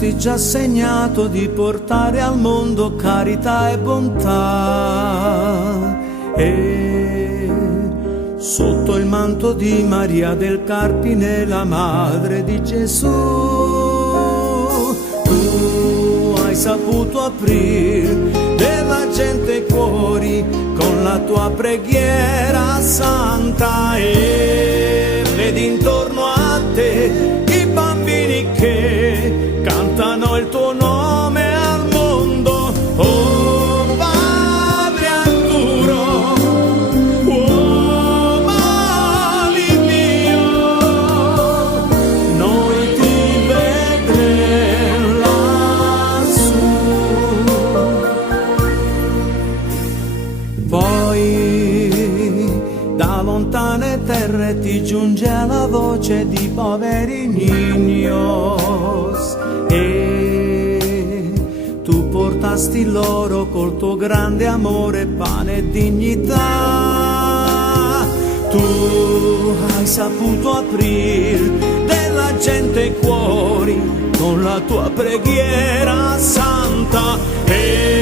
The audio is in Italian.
avresti già segnato di portare al mondo carità e bontà. E sotto il manto di Maria del Carpine, la madre di Gesù, tu hai saputo aprire della gente cuori con la tua preghiera santa. E vedi intorno a te i bambini che cantano il tuo nome al mondo. Oh Padre Arturo, oh Mali mio, noi ti vedremo lassù. Poi da lontane terre ti giunge la voce di poveri niños e tu portasti loro col tuo grande amore pane e dignità. Tu hai saputo aprire della gente cuori con la tua preghiera santa. E